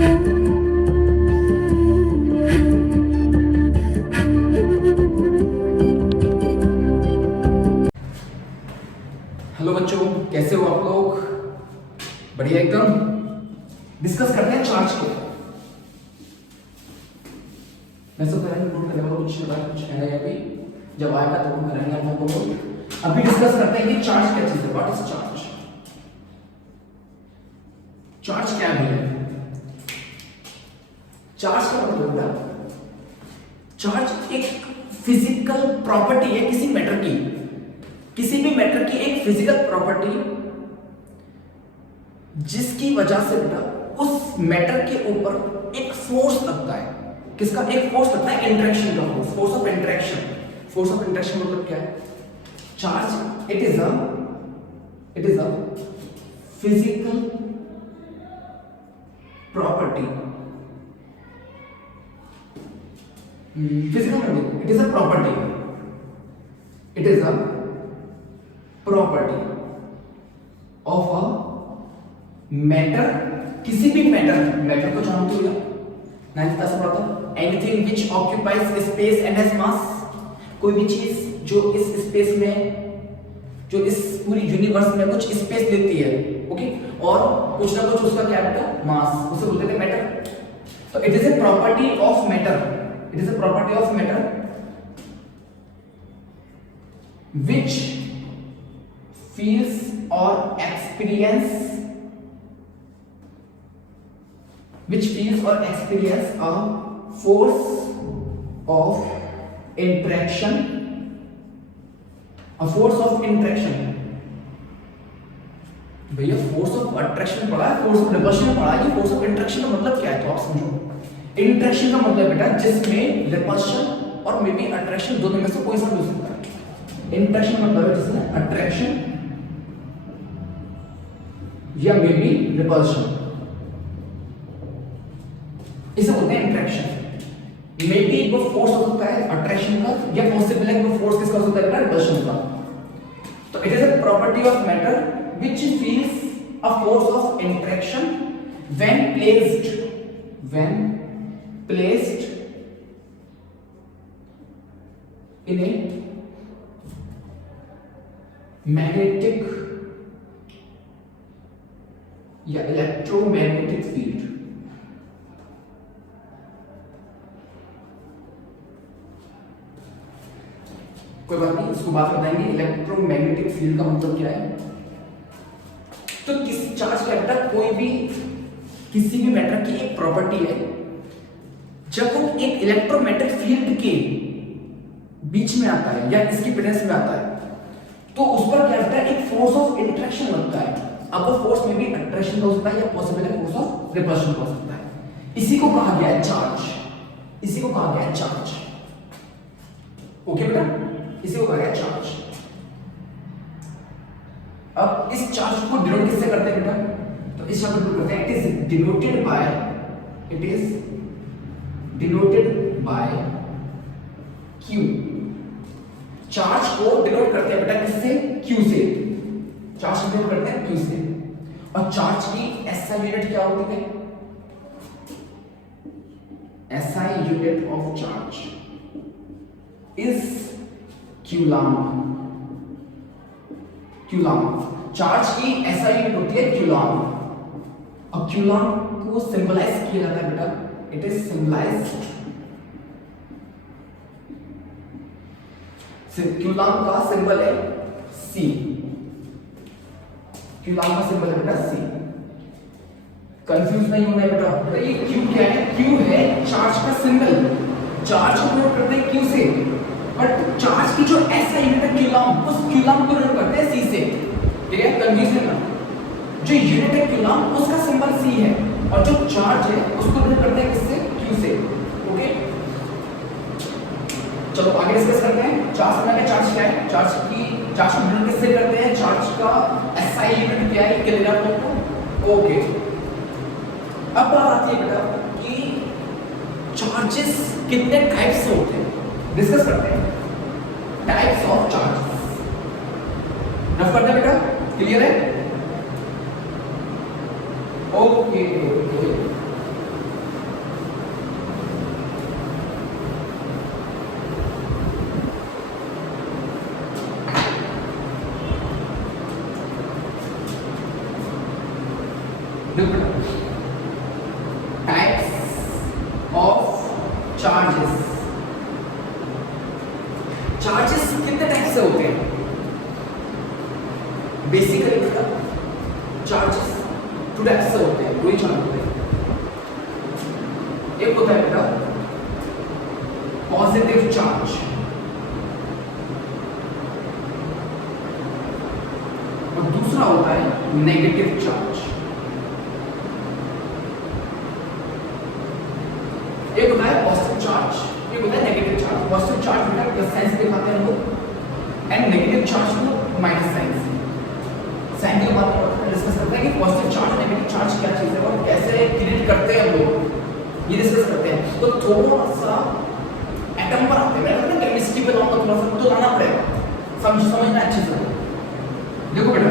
Hello बच्चों, कैसे हो आप लोग? बढ़िया एकदम। डिस्कस करते हैं चार्ज को। मैं सब करेंगे नोट करने वाला कुछ है या अभी जब आएगा तो हम करेंगे हम लोग। अभी डिस्कस करते हैं कि चार्ज क्या चीज है। What is charge? चार्ज क्या है? चार्ज का मतलब होता है, चार्ज एक फिजिकल प्रॉपर्टी है किसी मैटर की, किसी भी मैटर की एक फिजिकल प्रॉपर्टी जिसकी वजह से बेटा उस मैटर के ऊपर एक फोर्स लगता है। किसका? एक फोर्स लगता है, इंटरेक्शन का force, force of interaction. Force of interaction मतलब क्या है? Charge it is a physical property, physical मतलब it is a property, it is a property of a matter, किसी भी मैटर को जानते हो या नाइन्थ क्लास में पढ़ा था, anything which occupies space and has मास। कोई भी चीज जो इस स्पेस में, जो इस पूरी यूनिवर्स में कुछ स्पेस लेती है, ओके, और कुछ ना कुछ उसका क्या होता है? मास, उसे बोलते हैं मैटर। तो it is a property of matter, it is a property of matter which feels or experience a force of interaction, a force of interaction। भैया फोर्स ऑफ अट्रैक्शन पढ़ा है, फोर्स ऑफ रिपल्शन पढ़ा है, force of interaction का मतलब क्या है तो आप समझो। इंटरेक्शन का मतलब बेटा जिसमें रिपल्शन और मे बी अट्रैक्शन दोनों में से कोई सा भी हो सकता है। इंटरेक्शन मतलब है जिसमें अट्रैक्शन या मे बी रिपल्शन, इसे बोलते हैं इंटरेक्शन। मे बी वो फोर्स हो सकता है अट्रैक्शन का, या पॉसिबल है वो फोर्स किसका हो सकता है? रिपल्शन का। तो it is a property of matter which feels a force of interaction when placed in a magnetic या electromagnetic field। कोई बात नहीं, इसको बात बताएंगे। इलेक्ट्रोमैग्नेटिक फील्ड का मतलब क्या है? तो किसी चार्ज का बेटा कोई भी किसी भी मैटर की एक प्रॉपर्टी है, जब वो एक इलेक्ट्रोमैग्नेटिक फील्ड के बीच में आता है या इसकी प्रेजेंस में आता है तो उस पर क्या होता है? एक फोर्स ऑफ इंटरेक्शन लगता है। अब वो फोर्स में भी अट्रैक्शन का हो सकता है या पॉसिबल है फोर्स ऑफ रिपल्शन का हो सकता है। इसी को कहा गया है चार्ज, इसी को कहा गया है चार्ज। ओके बेटा, इसी को कहा गया है चार्ज। अब इस चार्ज को डिनोट किससे करते हैं बेटा? तो इस शब्द को करते हैं it is denoted by Q. Charge को डिनोट करते हैं बेटा किससे? क्यू से। चार्ज को डिनोट करते हैं क्यू से। और चार्ज की एसआई यूनिट क्या होती है? SI unit of charge is coulomb. Charge की एसआई यूनिट होती है क्यूलाम। अब क्यूलाम को सिंबलाइज किया जाता है बेटा, इट इज सिंबलाइज्ड। क्यूलाम का सिंबल है सी, क्यूलाम का सिंबल है बेटा सी। कंफ्यूज नहीं होना है बेटा, ये क्यू क्या है? क्यू है चार्ज का सिंबल। चार्ज को नोट करते हैं क्यू से, बट चार्ज की जो एसआई यूनिट है क्यूलाम, उस क्यूलाम को नोट करते हैं सी से। ठीक है, कंफ्यूजन ना। जो यूनिट है क्यूलाम उसका सिंबल सी है, और जो चार्ज है उसको नोट करते हैं किससे? क्यू से। ओके, चलो आगे डिस्कस करते हैं। चार्ज का चार्ज क्या है? चार्ज को नोट किससे करते हैं? चार्ज का एसआई यूनिट क्या है? क्लियर आप लोगों को? ओके, अब बात आती है बेटा कि चार्जेस कितने टाइप्स से होते हैं, डिस्कस करते हैं। टाइप्स ऑफ चार्जेस रफ करते हैं बेटा, क्लियर है? Okay, charges. चार्जेस कितने टाइप से होते हैं? बेसिकली चार्जेस टू टाइप से होते हैं, कोई चार्ज होते हैं। एक होता है बेटा पॉजिटिव चार्ज और दूसरा होता है नेगेटिव चार्ज। एक होता है पॉजिटिव चार्ज, एक होता है नेगेटिव चार्ज। पॉजिटिव चार्ज बेटा प्लस साइन से दिखाते हैं हम लोग एंड नेगेटिव चार्ज को माइनस साइन से। साइन की बात डिस्कस करते हैं कि पॉजिटिव चार्ज नेगेटिव चार्ज क्या चीज है और कैसे क्रिएट करते हैं हम लोग, ये डिस्कस करते हैं। तो थोड़ा सा एटम पर आते हैं, मैं केमिस्ट्री पे लाऊंगा, थोड़ा सा तो आना पड़ेगा, समझना अच्छे से। देखो बेटा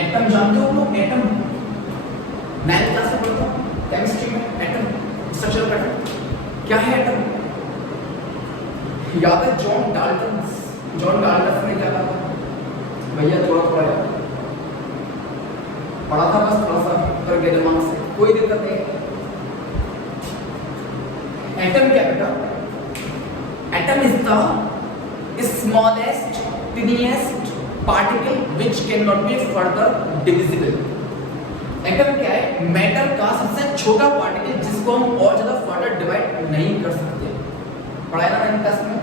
एटम जानते हो लोग, एटम 9th क्लास में पढ़ता हूं केमिस्ट्री में, एटम स्ट्रक्चर पैटर्न क्या है एटम? याद है जॉन डाल्टन ने क्या कहा था भैया? थोड़ा याद पढ़ा था, बस थोड़ा सा कर गए दिमाग से, कोई दिक्कत नहीं। एटम क्या बेटा? Atom is the smallest tiniest particle which cannot be further divisible. Atom क्या है? मैटर का सबसे छोटा पार्टिकल जिसको हम और ज्यादा फर्दर डिवाइड नहीं कर सकते। पढ़ाया ना मैंने क्लास में?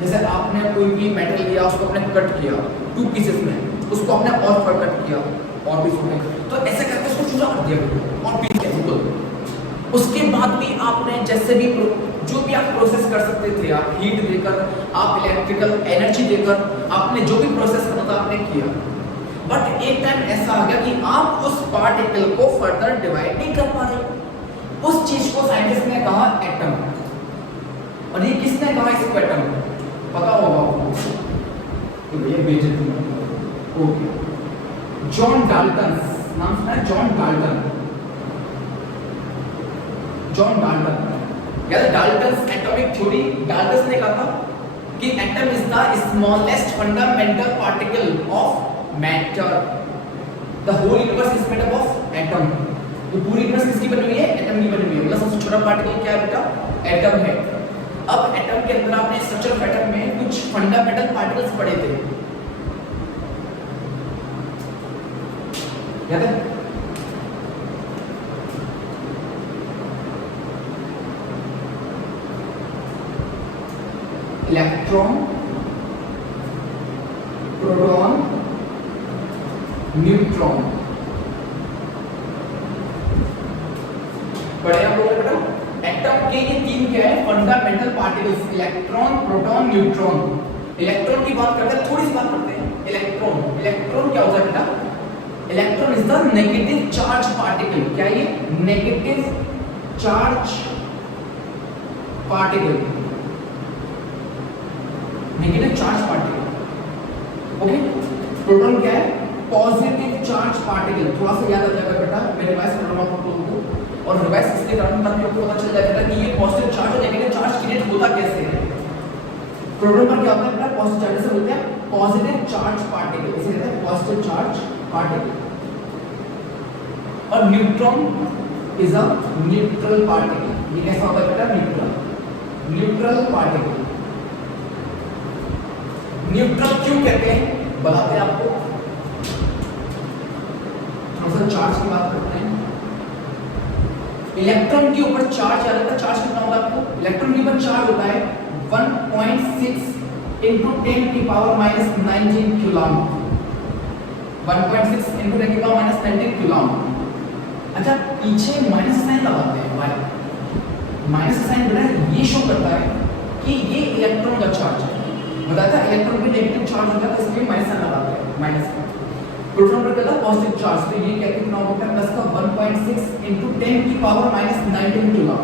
जैसे आपने कोई भी मेटल लिया, उसको आपने कट किया 2 पीसेस में, उसको आपने और फर कट किया और पीस में, तो ऐसे करके उसको चूरा कर दिया और पीस किया बिल्कुल। उसके बाद भी आपने जैसे भी जो भी आप प्रोसेस कर सकते थे, आप हीट देकर, आप इलेक्ट्रिकल एनर्जी देकर, आपने जो भी प्रोसेस करना था आपने किया। बट एक टाइम ऐसा आ गया कि आप उस पार्टिकल को फर्दर डिवाइड नहीं कर पा रहे। उस चीज को साइंटिस्ट ने कहा एटम। और ये किसने कहा इसको एटम? पता होगा आपको, तो ये बेइज्जती मत। ओके, जॉन डाल्टन, नाम सुना है? जॉन डाल्टन याद है डाल्टन्स एटॉमिक थ्योरी? डाल्टन ने कहा कि atom is the smallest fundamental particle of matter. The whole universe is made up of atom. तो पूरी यूनिवर्स किसकी बनी हुई है? एटम की बनी हुई है। मतलब सबसे छोटा पार्टिकल क्या है बेटा? एटम है। अब एटम के अंदर आपने स्ट्रक्चर पैटर्न में कुछ फंडामेंटल पार्टिकल्स पढ़े थे, याद है? Electron, proton, neutron. पढ़े आप लोग बेटा? एटम के ये 3 क्या है? Fundamental particles, electron, proton, neutron. Electron की बात करते हैं, थोड़ी सी बात करते हैं। इलेक्ट्रॉन क्या होता है बेटा? Electron is the negative charge particle. क्या ये? Negative charge particle, negative charge particle. Okay, proton क्या है? Positive charge particle. थोड़ा सा याद आ जाएगा बेटा, मैं रिवाइज कर रहा हूं आप लोगों को, और रिवाइज इसके कारण ताकि आपको पता चल जाएगा कि ये पॉजिटिव चार्ज और नेगेटिव चार्ज क्रिएट होता कैसे है। प्रोटॉन पर क्या होता है बेटा? पॉजिटिव चार्ज से बोलते हैं पॉजिटिव चार्ज पार्टिकल, इसे कहते हैं पॉजिटिव चार्ज पार्टिकल। और neutron is a neutral particle. ये कैसा होता है बेटा? Neutral particle. न्यूट्रल क्यों कहते हैं बताते हैं आपको। थोड़ा सा चार्ज की बात करते हैं। इलेक्ट्रॉन के ऊपर चार्ज आ जाता है। चार्ज कितना होता है आपको? इलेक्ट्रॉन के ऊपर चार्ज होता है 1.6 into 10 की पावर माइनस 19 कूलम। 1.6 into 10 की पावर माइनस 19 कूलम। अच्छा, पीछे माइनस साइन लगाते हैं। वाई माइनस साइन बना ये शो करता है कि ये इलेक्ट्रॉन का चार्ज है। बताता है इलेक्ट्रॉन पे नेगेटिव चार्ज होता है, इसलिए माइनस साइन लगाते हैं, माइनस का। प्रोटॉन पर कहता है पॉजिटिव चार्ज, तो ये क्या कितना होता है? प्लस का 1.6 into 10 की पावर माइनस 19 कूलम।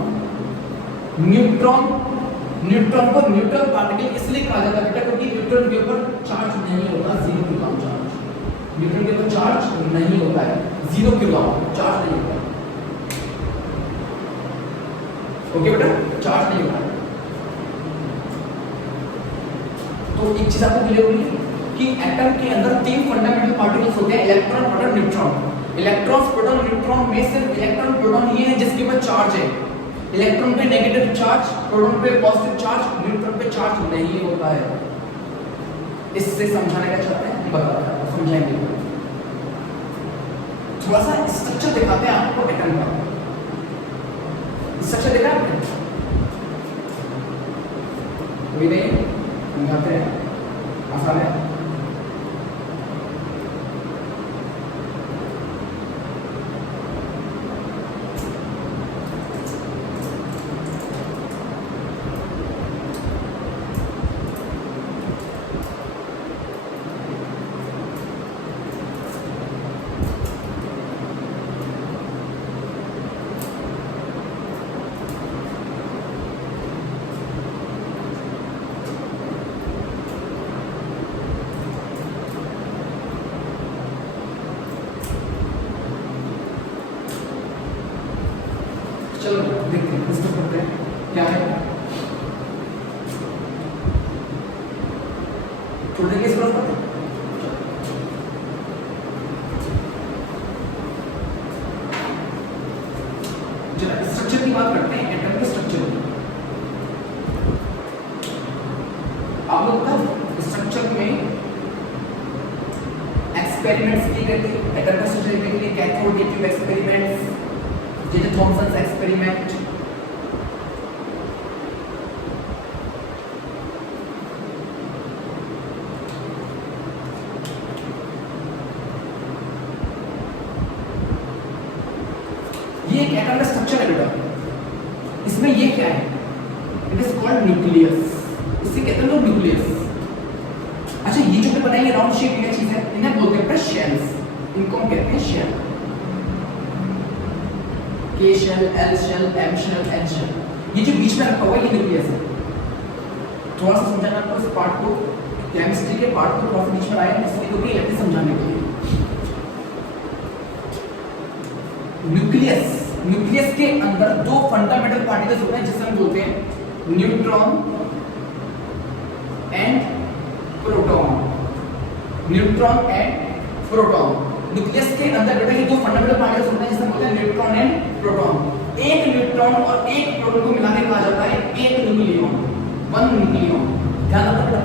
न्यूट्रॉन को न्यूट्रल पार्टिकल इसलिए कहा जाता है बेटा क्योंकि न्यूट्रॉन के ऊपर चार्ज नहीं होता, 0 कूलम चार्ज। न्यूट्रॉन के ऊपर चार्ज नहीं होता है, 0 कूलम चार्ज नहीं होता। ओके बेटा, चार्ज नहीं होता। तो एक चीज आपको क्लियर होगी कि एटम के अंदर 3 फंडामेंटल पार्टिकल्स होते हैं, electron, proton, neutron. Electron proton neutron में सिर्फ इलेक्ट्रॉन प्रोटॉन ही है जिसके ऊपर चार्ज है। इलेक्ट्रॉन पे नेगेटिव चार्ज, प्रोटॉन पे पॉजिटिव चार्ज, न्यूट्रॉन पे चार्ज नहीं होता है। इससे समझाने का चाहते हैं, बताते हैं, समझाएंगे। थोड़ा सा स्ट्रक्चर दिखाते हैं आपको एटम का। स्ट्रक्चर देखा आपने? कोई नहीं, समझाते हैं, आसान है। चलो देखते हैं डिस्कस करते हैं क्या है। छोड़ देंगे इस बात पर। चलो स्ट्रक्चर की बात करते हैं, एटम के स्ट्रक्चर की। आप लोग का स्ट्रक्चर में एक्सपेरिमेंट्स किए गए थे एटम का स्ट्रक्चर के लिए, कैथोड रे ट्यूब एक्सपेरिमेंट्स, जैसे थॉमसन एक्सपेरिमेंट। ये एक एटम का स्ट्रक्चर है बेटा। इसमें ये क्या है? It is called nucleus. इसे कहते हैं लोग न्यूक्लियस। अच्छा, ये जो बनाई है राउंड शेप की चीज है, इन्हें बोलते हैं शेल्स। इनको हम कहते हैं shell. K shell, L shell, M shell, N shell. ये जो बीच में रखा हुआ है ये न्यूक्लियस है। थोड़ा सा समझाना आपको इस पार्ट को, केमिस्ट्री के पार्ट को थोड़ा सा बीच में लाया है इसलिए, क्योंकि इलेक्ट्रिक समझाने के लिए। न्यूक्लियस, न्यूक्लियस के अंदर दो फंडामेंटल पार्टिकल्स होते हैं जिसे हम बोलते हैं neutron and proton. Neutron and proton. Nucleus के अंदर बेटा ये दो फंडामेंटल पार्टिकल्स होते हैं जिसे बोलते हैं न्यूट्रॉन एंड प्रोटॉन। एक न्यूट्रॉन और एक प्रोटॉन को मिलाकर कहा जाता है एक न्यूक्लियॉन, वन न्यूक्लियॉन। ध्यान रखना,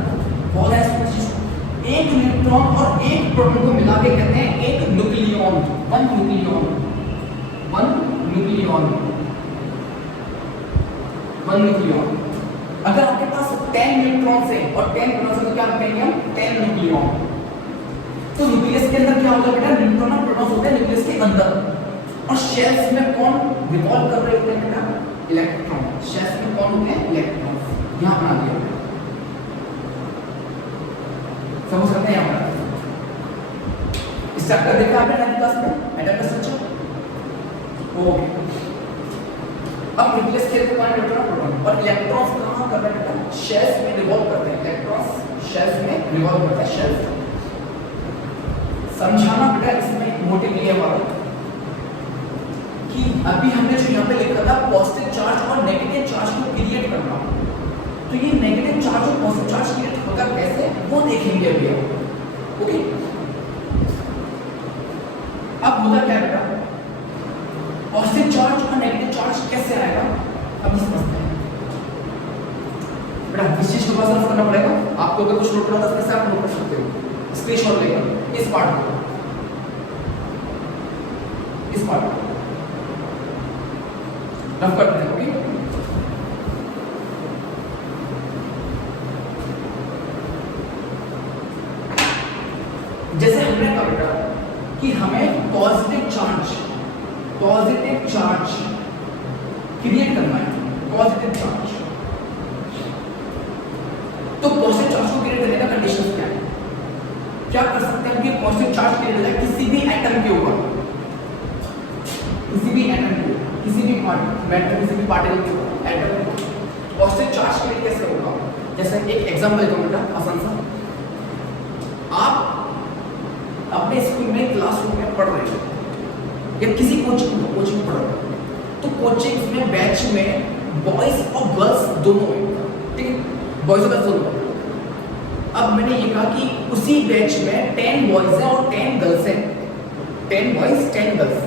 बहुत ऐसा चीज। एक न्यूट्रॉन और एक प्रोटॉन को मिलाकर कहते हैं एक nucleon, one nucleon, one nucleon, one nucleon. अगर आपके पास 10 न्यूट्रॉन्स हैं और 10 प्रोटॉन्स हैं तो क्या कहेंगे हम? 10 न्यूक्लियॉन। तो न्यूक्लियस के अंदर क्या होता है बेटा? न्यूट्रॉन और प्रोटॉन्स होते हैं न्यूक्लियस के अंदर। और शेल्स में कौन रिवॉल्व कर रहे होते हैं बेटा? इलेक्ट्रॉन। शेल्स में कौन होते हैं? इलेक्ट्रॉन। यहां बना दिया, समझ सकते हैं? यहां स्ट्रक्चर देखा आपने 9th क्लास में, एटम का स्ट्रक्चर। ओके, अब न्यूक्लियस के अंदर न्यूट्रॉन प्रोटॉन और इलेक्ट्रॉन्स कहां कर रहे हैं बेटा? शेल्स में रिवॉल्व करते हैं। इलेक्ट्रॉन्स शेल्स में रिवॉल्व करते हैं। शेल्स समझाना बेटा इसमें मोटिव ये हमारा कि अभी हमने जो यहाँ पे लिखा था पॉजिटिव चार्ज और नेगेटिव चार्ज को क्रिएट करना, तो ये नेगेटिव चार्ज और पॉजिटिव चार्ज क्रिएट होता कैसे वो देखेंगे अभी हम। ओके, अब होता क्या बेटा? पॉजिटिव चार्ज और नेगेटिव चार्ज कैसे आएगा अभी समझते हैं बेटा। इस चीज को थोड़ा सा करना पड़ेगा आपको। अगर कुछ नोट करना कैसे आप नोट कर सकते हो, स्क्रीनशॉट लेकर इस पार्ट को, इस पार्ट को रफ करते हैं। ओके, जैसे हमने कहा बेटा कि हमें पॉजिटिव चार्ज क्रिएट करना है। पॉजिटिव चार्ज, तो पॉजिटिव चार्ज को क्रिएट करने का कंडीशन क्या है? क्या कर सकते हैं कि पॉजिटिव चार्ज क्रिएट हो जाए किसी भी एटम के ऊपर, किसी भी एटम के ऊपर, किसी भी मैटर, किसी भी पार्टिकल के ऊपर, एटम के ऊपर पॉजिटिव चार्ज क्रिएट कैसे होगा? जैसे एक एग्जांपल देता हूं बेटा, आसान सा। आप अपने स्कूल में क्लासरूम में पढ़ रहे हो या किसी कोचिंग में पढ़ रहे हो, तो कोचिंग में बैच में बॉयज और गर्ल्स दोनों हैं, ठीक है? बॉयज और गर्ल्स दोनों। अब मैंने ये कहा कि उसी बैच में 10 बॉयज हैं और 10 गर्ल्स हैं, 10 बॉयज 10 गर्ल्स।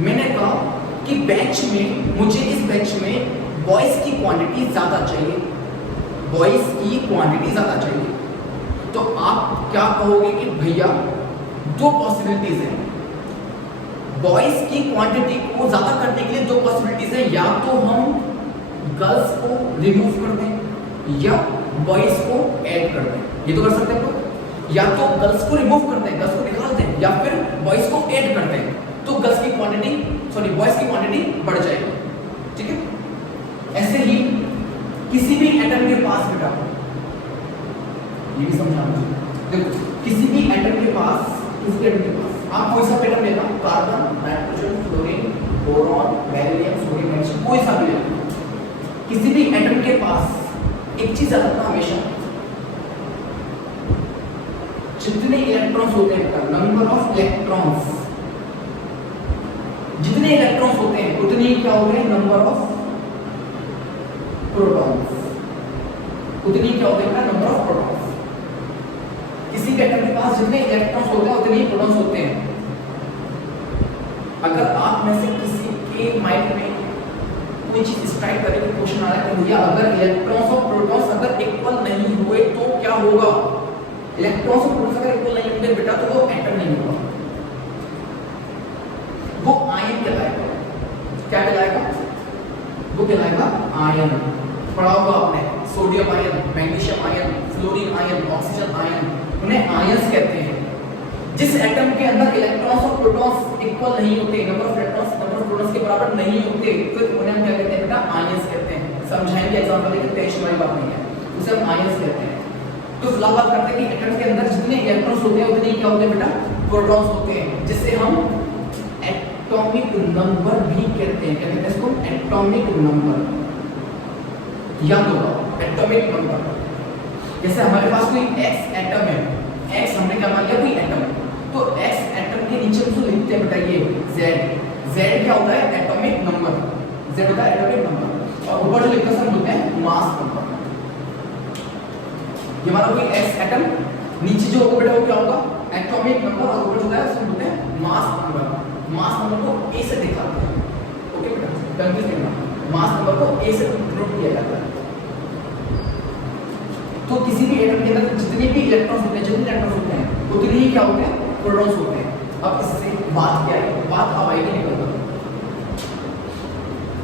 मैंने कहा कि बैच में मुझे इस बैच में बॉयज की क्वांटिटी ज्यादा चाहिए, बॉयज की क्वांटिटी ज्यादा चाहिए। तो आप क्या कहोगे कि भैया दो पॉसिबिलिटीज हैं, बॉयज की क्वांटिटी को ज्यादा करने के लिए दो पॉसिबिलिटीज है, या तो हम गर्ल्स को रिमूव कर दें या बॉयज को ऐड कर दें। ये तो कर सकते हैं, या तो गर्ल्स को रिमूव कर दें, गर्ल्स को निकाल दें, या फिर बॉयज को ऐड कर दें, तो गर्ल्स की क्वांटिटी बॉयज की क्वांटिटी बढ़ जाएगी। ठीक है, ऐसे ही किसी भी एटम के पास बेटा, ये भी समझा मुझे, देखो किसी भी एटम के पास आप कोई सा एटम लेना, carbon, nitrogen, fluorine, boron, beryllium, sodium, magnesium, कोई सा भी लेना, किसी भी एटम के पास एक चीज रखना हमेशा, जितने इलेक्ट्रॉन्स होते हैं, नंबर ऑफ इलेक्ट्रॉन्स, जितने इलेक्ट्रॉन्स होते हैं उतने ही क्या होते हैं, नंबर ऑफ प्रोटॉन्स, उतनी क्या होते हैं, नंबर ऑफ प्रोटॉन्स। किसी भी एटम के पास जितने इलेक्ट्रॉन्स होते हैं उतने ही प्रोटॉन्स होते हैं। अगर आप में से किसी के माइंड में कोई चीज स्ट्राइक करे कि क्वेश्चन आ रहा है कि भैया अगर इलेक्ट्रॉन्स और प्रोटॉन्स अगर इक्वल नहीं हुए तो क्या होगा, इलेक्ट्रॉन्स और प्रोटॉन्स अगर इक्वल नहीं होंगे बेटा तो वो एटम नहीं होगा, वो आयन कहलाएगा। क्या कहलाएगा, वो कहलाएगा आयन। पढ़ा होगा आपने, sodium ion, magnesium ion, fluorine ion, oxygen ion, उन्हें आयंस कहते हैं। जिस एटम के अंदर इलेक्ट्रॉन्स और प्रोटॉन्स इक्वल नहीं होते, number of electrons number of protons के बराबर नहीं होते, फिर उन्हें हम क्या कहते हैं बेटा, आयंस कहते हैं। समझाएंगे एग्जांपल लेके, टेंशन वाली बात नहीं है, उसे हम आयंस कहते हैं। तो फिलहाल बात करते हैं कि एटम के अंदर जितने इलेक्ट्रॉन्स होते हैं उतने क्या होते हैं बेटा, प्रोटॉन्स होते हैं, जिसे हम एटॉमिक नंबर भी कहते हैं। क्या कहते हैं इसको, एटॉमिक नंबर। याद होगा एटॉमिक नंबर, जैसे हमारे पास कोई x एटम है, x हमने क्या मान लिया, कोई एटम है, तो x एटम के नीचे जो लिखते हैं बेटा ये z क्या होता है, एटॉमिक नंबर, z होता है एटॉमिक नंबर, और ऊपर जो लिखते हैं बोलते हैं मास नंबर। ये हमारा कोई x एटम, नीचे जो होगा बेटा वो क्या होगा, एटॉमिक नंबर, और ऊपर जो होता है उसको बोलते हैं मास नंबर। मास नंबर को a से दिखाते हैं, ओके बेटा, कंफ्यूज नहीं होना, मास नंबर को a से डिनोट किया जाता है। तो किसी भी एटम के अंदर जितने भी इलेक्ट्रॉन्स होते हैं, जितने इलेक्ट्रॉन्स होते हैं उतने ही क्या होते हैं, प्रोटॉन्स होते हैं। अब इससे बात क्या है, बात अब आएगी निकल कर,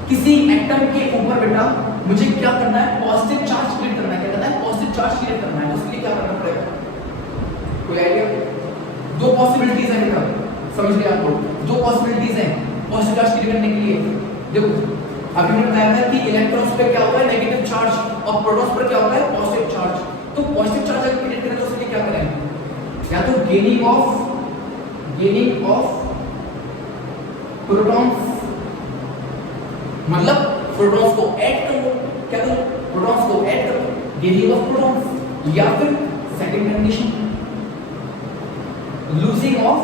किसी एटम के ऊपर बेटा मुझे क्या करना है, पॉजिटिव चार्ज क्रिएट करना है। क्या करना है, पॉजिटिव चार्ज क्रिएट करना है। उसके लिए क्या करना पड़ेगा, कोई आइडिया? दो पॉसिबिलिटीज है बेटा, समझ लिया आप लोग, दो पॉसिबिलिटीज हैं पॉजिटिव चार्ज क्रिएट करने के लिए। देखो अभी मैंने बताया था कि इलेक्ट्रॉन्स पे क्या होता है, नेगेटिव चार्ज, और प्रोटॉन्स पर क्या होता है, पॉजिटिव चार्ज। तो पॉजिटिव चार्ज अगर क्रिएट करें तो उसके लिए क्या करें, या तो गेनिंग ऑफ प्रोटॉन्स, मतलब प्रोटॉन्स को ऐड कर लो, क्या करो, प्रोटॉन्स को ऐड करो, गेनिंग ऑफ प्रोटॉन्स, या फिर second condition losing of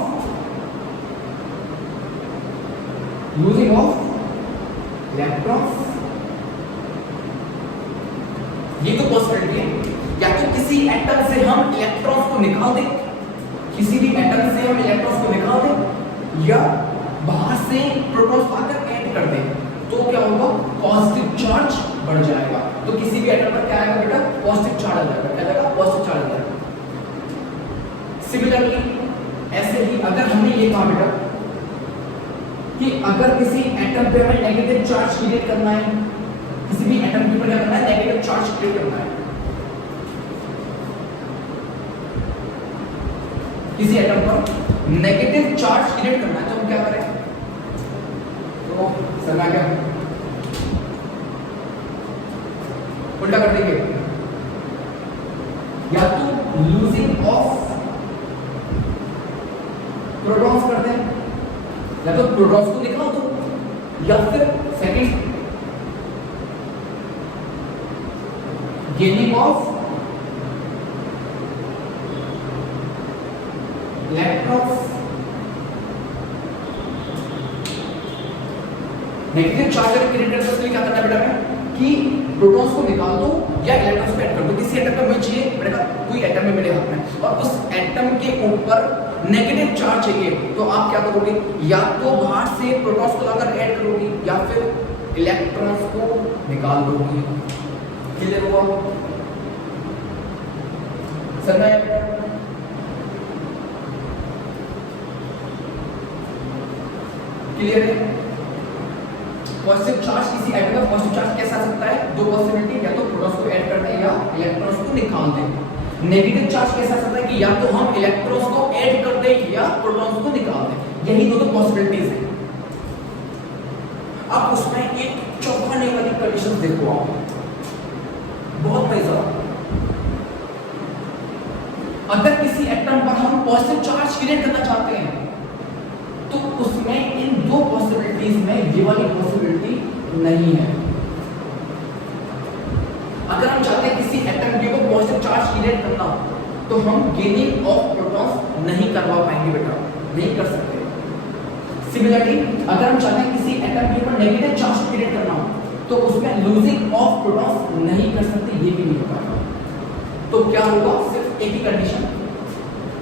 electrons. ये तो पॉसिबिलिटी है, या तो किसी एटम से हम इलेक्ट्रॉन्स को निकाल दें, किसी भी एटम से हम इलेक्ट्रॉन्स को निकाल दें, या बाहर से प्रोटॉन्स आकर ऐड कर दें, तो क्या होगा, पॉजिटिव चार्ज बढ़ जाएगा। तो किसी भी एटम पर क्या आएगा बेटा, पॉजिटिव चार्ज आ जाएगा। क्या आएगा, पॉजिटिव चार्ज आ जाएगा। सिमिलरली ऐसे ही अगर हमने ये कहा बेटा कि अगर किसी एटम पे हमें नेगेटिव चार्ज क्रिएट करना है, किसी भी एटम के ऊपर क्या करना है, नेगेटिव चार्ज क्रिएट करना है, किसी एटम पर नेगेटिव चार्ज क्रिएट करना है, तो हम क्या करें, तो सर क्या उल्टा कर देंगे, या तो लूजिंग ऑफ प्रोटॉन्स करते हैं, या तो प्रोटॉन्स को निकाल दो, या फिर second gaining of electrons. Negative charge अगर क्रिएट करते हैं क्या करना है बेटा में कि प्रोटॉन्स को निकाल दो या इलेक्ट्रॉन्स को ऐड कर दो। किसी एटम में मुझे चाहिए बेटा, कोई एटम में मेरे हाथ में, और उस एटम के ऊपर नेगेटिव चार्ज चाहिए तो आप क्या करोगे, या तो बाहर से प्रोटॉन्स को लाकर ऐड करोगे या फिर इलेक्ट्रॉन्स को निकाल दोगे। क्लियर हुआ? समझ क्लियर है? पॉजिटिव चार्ज किसी एटम का पॉजिटिव चार्ज कैसा आ सकता है? दो पॉसिबिलिटी, या तो प्रोटॉन्स को ऐड कर दें या इलेक्ट्रॉन्स को निकाल दें। नेगेटिव चार्ज कैसा आ सकता है कि या तो हम इलेक्ट्रॉन्स को ऐड कर दें या प्रोटॉन्स को निकाल दें। यही दो पॉसिबिलिटीज हैं। अब उसमें एक चौंकाने वाली कंडीशन देखो आप, बहुत मजेदार। अगर किसी एटम पर हम पॉजिटिव चार्ज क्रिएट करना चाहते हैं तो उसमें इन दो पॉसिबिलिटीज में ये वाली पॉसिबिलिटी नहीं है। अगर हम चाहते हैं किसी एटम के को पॉजिटिव चार्ज क्रिएट करना तो हम गेनिंग ऑफ प्रोटॉन्स नहीं करवा पाएंगे बेटा, नहीं कर सकते। सिमिलरली अगर हम चाहते हैं किसी एटम के ऊपर नेगेटिव चार्ज क्रिएट करना तो उसमें लूजिंग ऑफ प्रोटॉन्स नहीं कर सकते, ये भी नहीं हो पाएगा। तो क्या होगा? सिर्फ एक ही कंडीशन,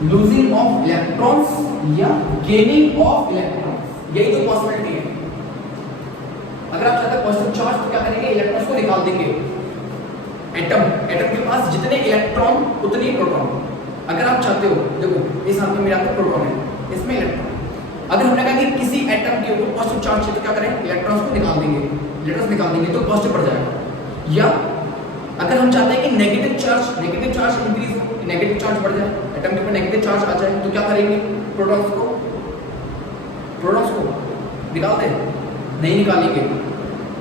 लूजिंग ऑफ इलेक्ट्रॉन्स या गेनिंग ऑफ इलेक्ट्रॉन्स, यही तो पॉसिबिलिटी है। अगर आप चाहते हैं पॉजिटिव चार्ज तो क्या करेंगे, इलेक्ट्रॉन्स को निकाल देंगे। एटम के पास जितने इलेक्ट्रॉन उतने ही प्रोटॉन। अगर आप चाहते हो, देखो इस हाथ में मेरा प्रोटॉन है, इसमें इलेक्ट्रॉन। अगर हमने कहा कि किसी एटम के ऊपर पॉजिटिव चार्ज है तो क्या करें, इलेक्ट्रॉन्स को निकाल देंगे, इलेक्ट्रॉन्स निकाल देंगे तो पॉजिटिव बढ़ जाएगा। या अगर हम चाहते हैं कि नेगेटिव चार्ज इंक्रीज हो, नेगेटिव चार्ज बढ़ जाए, एटम के ऊपर नेगेटिव चार्ज आ जाए तो क्या करेंगे, प्रोटॉन्स को निकाल दें, नहीं निकालेंगे,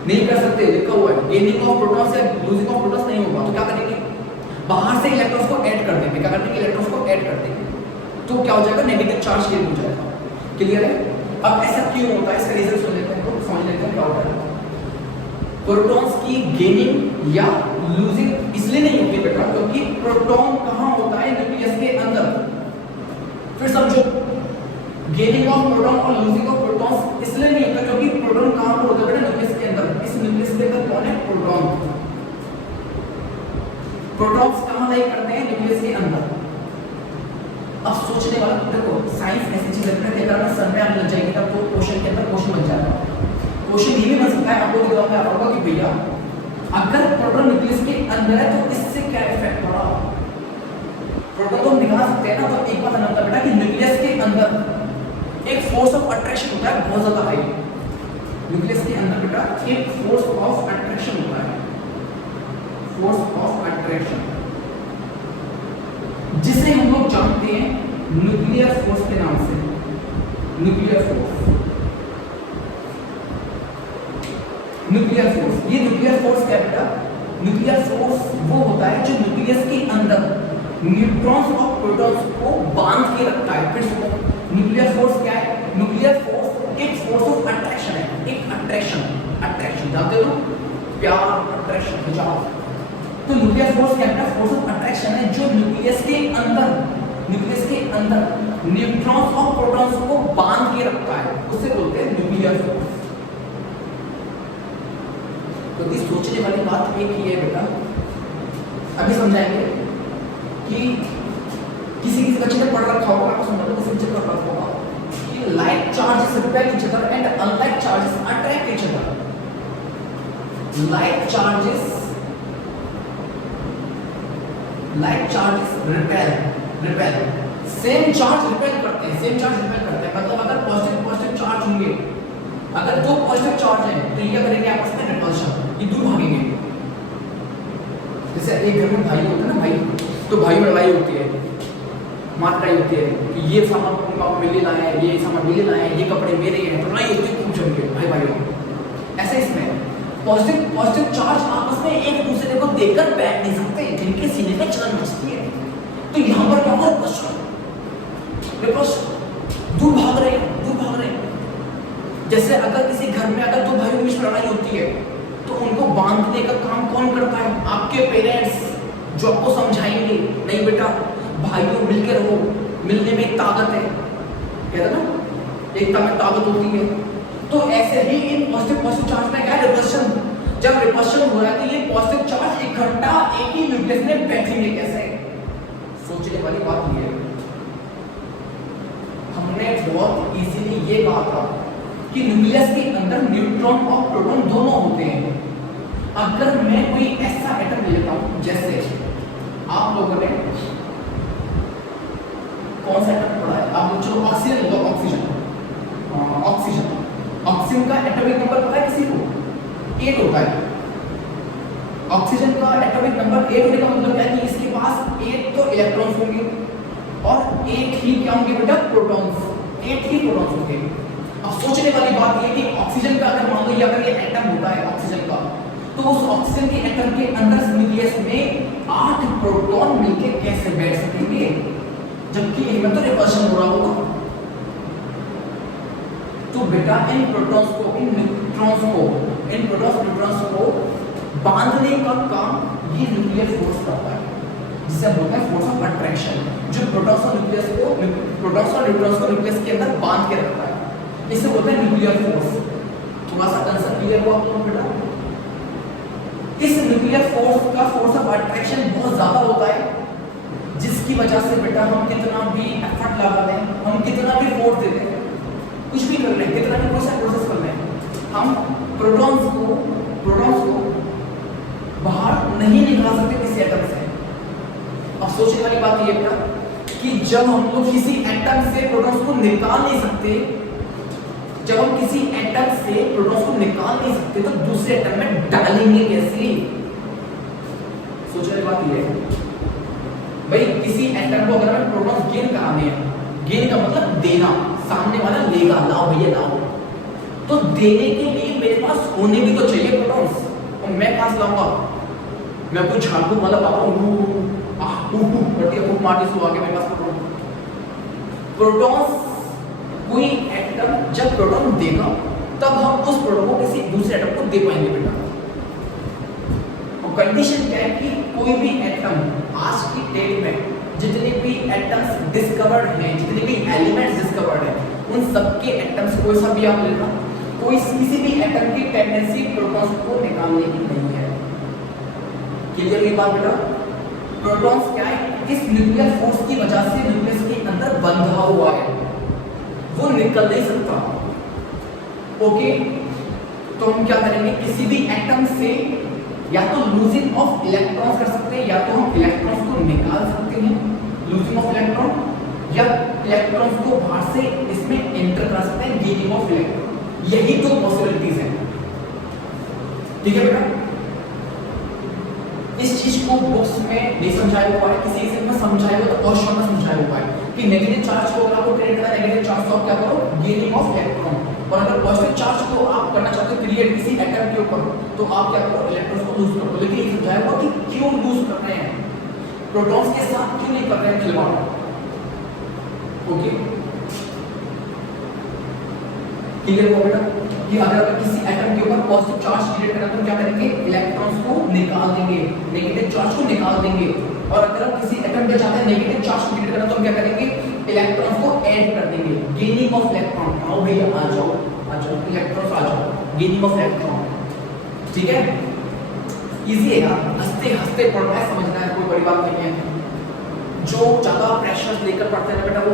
नहीं कर सकते, लिखा हुआ है गेनिंग ऑफ प्रोटॉन्स या लूजिंग ऑफ प्रोटॉन्स नहीं होगा। तो क्या करेंगे, बाहर से इलेक्ट्रॉन्स को ऐड कर देंगे। क्या कर देंगे, इलेक्ट्रॉन्स को ऐड कर देंगे तो क्या हो जाएगा, नेगेटिव चार्ज क्रिएट हो जाएगा। क्लियर है? अब ऐसा क्यों होता है, इसका रीजन सुन लेते हैं, तो समझ लेते हैं क्या होता है। प्रोटॉन्स की गेनिंग या लूजिंग इसलिए नहीं होती बेटा क्योंकि प्रोटॉन कहां होता है, न्यूक्लियस के अंदर। फिर समझो, गेनिंग ऑफ प्रोटॉन और लूजिंग ऑफ प्रोटॉन्स इसलिए नहीं होता क्योंकि प्रोटॉन कहां पर होता है बेटा, न्यूक्लियस के अंदर। इस न्यूक्लियस के अंदर कौन है, प्रोटॉन। प्रोटॉन्स कहां लाई करते हैं, न्यूक्लियस के अंदर। अब सोचने वाला, देखो साइंस ऐसी चीज है कि अगर सर में आने लग जाएगी तब तो क्वेश्चन के अंदर क्वेश्चन बन जाएगा। क्वेश्चन ये भी बन सकता है, आपको दिखाऊं मैं आपको कि भैया अगर प्रोटॉन न्यूक्लियस के अंदर है तो इससे क्या इफेक्ट हो रहा है। प्रोटॉन को निकाल सकते हैं ना, तो एक बात समझना बेटा कि न्यूक्लियस के अंदर एक फोर्स ऑफ अट्रैक्शन होता है बहुत ज्यादा हाई। न्यूक्लियस के अंदर बेटा एक फोर्स ऑफ अट्रैक्शन होता है, फोर्स ऑफ अट्रैक्शन, जिसे हम लोग जानते हैं न्यूक्लियर फोर्स के नाम से। न्यूक्लियर फोर्स, न्यूक्लियर फोर्स, ये न्यूक्लियर फोर्स क्या है बेटा, न्यूक्लियर फोर्स वो होता है जो न्यूक्लियस के अंदर न्यूट्रॉन्स और प्रोटॉन्स को बांध के रखता है। फिर सुनो, न्यूक्लियर फोर्स क्या है, न्यूक्लियर फोर्स एक फोर्स ऑफ अट्रैक्शन है, एक अट्रैक्शन जानते हो, प्यार, अट्रैक्शन, खिंचाव। तो न्यूक्लियर फोर्स क्या है, फोर्स ऑफ अट्रैक्शन है जो न्यूक्लियस के अंदर न्यूट्रॉन्स और प्रोटॉन्स को बांध के रखता है, उसे बोलते हैं न्यूक्लियर फोर्स। तो इस सोचने वाली बात एक ही है बेटा, अभी समझाएंगे कि किसी बच्चे ने पढ़ रखा होगा, आपको समझ लो किसी बच्चे ने पढ़ रखा होगा कि like charges repel each other and unlike charges attract each other. Like charges repel, same charge repel करते हैं, मतलब अगर पॉजिटिव चार्ज होंगे, अगर दो पॉजिटिव चार्ज हैं तो ये करेंगे आपस में रिपल्शन, ये दूर भागेंगे। जैसे एक घर में भाई होता है ना, तो भाई में लड़ाई होती है, मारपीटाई होती है कि ये सामान पापा मेरे लाए हैं, ये सामान मेरे लाए हैं, ये कपड़े मेरे हैं, तो लड़ाई होती है खूब जम के भाई भाई। ऐसे इसमें पॉजिटिव चार्ज आपस में एक दूसरे को देखकर बैठ नहीं सकते, जिनके सीने में जलन मचती है। तो यहाँ पर क्या होगा, दूर भाग रहे हैं। जैसे अगर किसी घर में अगर दो भाइयों के बीच लड़ाई होती है तो उनको बांधने का काम कौन करता है, आपके पेरेंट्स, जो आपको समझाएंगे नहीं बेटा भाइयों मिलकर रहो, मिलने में एक ताकत है, कहते ना एकता में ताकत होती है। तो ऐसे ही इन पॉजिटिव चार्ज में क्या है, रिपल्शन। जब रिपल्शन हो रहा है तो ये पॉजिटिव चार्ज इकट्ठा एक ही न्यूक्लियस में बैठेंगे कैसे, सोचने वाली बात ये है। हमने बहुत इजीली ये कहा था कि न्यूक्लियस के अंदर न्यूट्रॉन और प्रोटॉन दोनों होते हैं। अगर मैं कोई ऐसा एटम लेता हूं, जैसे आप लोगों ने कौन सा एटम पढ़ा है, आप लोग जो ऑक्सीजन लो, ऑक्सीजन का एटॉमिक नंबर पता है किसी को? 8 होता है। ऑक्सीजन का एटॉमिक नंबर 8 होने का मतलब क्या है कि इसके पास 8 तो इलेक्ट्रॉन्स होंगे और 8 ही क्या होंगे बेटा? प्रोटॉन्स। 8 ही प्रोटॉन्स होंगे। अब सोचने वाली बात ये कि ऑक्सीजन का अगर मान लो ये अगर ये एटम होता है ऑक्सीजन का, तो उस ऑक्सीजन के एटम के अंदर न्यूक्लियस में 8 प्रोटॉन मिलके कैसे बैठ सकेंगे, जबकि इनमें तो रिपल्शन हो रहा होगा। तो बेटा इन प्रोटॉन्स को, इन न्यूट्रॉन्स को बांधने का काम ये न्यूक्लियर फोर्स करता है, जिसे हम बोलते हैं फोर्स ऑफ अट्रैक्शन, जो प्रोटॉन्स और न्यूट्रॉन्स को न्यूक्लियस के अंदर बांध के रखता है। इसे बोलते हैं न्यूक्लियर फोर्स। थोड़ा सा कंसेप्ट क्लियर हुआ आप लोगों को बेटा? इस न्यूक्लियर फोर्स का फोर्स ऑफ अट्रैक्शन बहुत ज्यादा होता है, जिसकी वजह से बेटा हम कितना भी एफर्ट लगा दें, हम कितना भी फोर्स देते हैं, कुछ भी कर रहे हैं, कितना भी प्रोसेस कर रहे हैं, हम प्रोटॉन्स को बाहर नहीं निकाल सकते किसी एटम से। अब सोचने वाली बात ये बेटा कि जब हम लोग किसी एटम से प्रोटॉन्स को निकाल नहीं सकते, जब हम किसी एटम से प्रोटॉन्स को निकाल नहीं सकते, तो दूसरे एटम में डालेंगे कैसे? सोचने वाली बात ये है भाई, किसी एटम को अगर हमें प्रोटॉन्स गेन कराने हैं, गेन का मतलब देना, सामने वाला लेगा, लाओ भैया लाओ, तो देने के लिए मेरे पास होने भी तो चाहिए प्रोटॉन्स। और मैं कहां से लाऊंगा? मैं कोई झाड़ू वाला पापा माटी से आके मेरे पास प्रोटॉन्स, कोई एटम जब प्रोटॉन देगा तब हम उस प्रोटॉन को किसी दूसरे एटम को दे पाएंगे बेटा। और कंडीशन क्या है कि कोई भी एटम आज की डेट में जितने भी एटम्स डिस्कवर्ड हैं, जितने भी एलिमेंट्स डिस्कवर्ड हैं, उन सबके एटम्स कोई सा भी आप लेना, कोई किसी भी एटम की टेंडेंसी प्रोटॉन्स को निकालने की नहीं है। क्लियर ये बात बेटा? प्रोटॉन्स क्या है? इस न्यूक्लियर फोर्स की वजह से न्यूक्लियस के अंदर बंधा हुआ है, वो निकल नहीं सकता। ओके, तो हम क्या करेंगे? किसी भी एटम से या तो लूजिंग ऑफ इलेक्ट्रॉन्स कर सकते हैं, या तो हम इलेक्ट्रॉन्स को निकाल सकते हैं, लूजिंग ऑफ इलेक्ट्रॉन, या इलेक्ट्रॉन्स को बाहर से इसमें एंटर कर सकते हैं, गेनिंग ऑफ इलेक्ट्रॉन। यही दो पॉसिबिलिटीज हैं। ठीक है बेटा? इस चीज को बुक्स में नहीं समझाया हुआ है, किसी एग्जाम में समझाया हुआ तो और शॉर्ट में समझाया हुआ है कि नेगेटिव चार्ज को अगर आपको क्रिएट करना है, नेगेटिव चार्ज को आप क्या करो? Gaining of electron. और अगर पॉजिटिव चार्ज को आप करना चाहते हो क्रिएट किसी एटम के ऊपर, तो आप क्या करो? इलेक्ट्रॉन्स को लूज करो। लेकिन ये समझाया हुआ कि क्यों लूज कर रहे हैं, प्रोटॉन्स के साथ क्यों नहीं कर रहे हैं खिलवाड़। ओके, क्लियर हो बेटा? कि अगर किसी एटम के ऊपर पॉजिटिव चार्ज क्रिएट करना तो क्या करेंगे? इलेक्ट्रॉन्स को निकाल देंगे, नेगेटिव चार्ज को निकाल देंगे। और अगर हम किसी एटम पे चाहते हैं नेगेटिव चार्ज क्रिएट करना तो हम क्या करेंगे? इलेक्ट्रॉन्स को ऐड कर देंगे, गेनिंग ऑफ इलेक्ट्रॉन। आओ भैया आ जाओ, इलेक्ट्रॉन्स आ जाओ, गेनिंग ऑफ इलेक्ट्रॉन। ठीक है, इजी है यार, हंसते हंसते पढ़ना है, समझना है, कोई बड़ी बात नहीं है। जो ज्यादा प्रेशर लेकर पढ़ते हैं बेटा, वो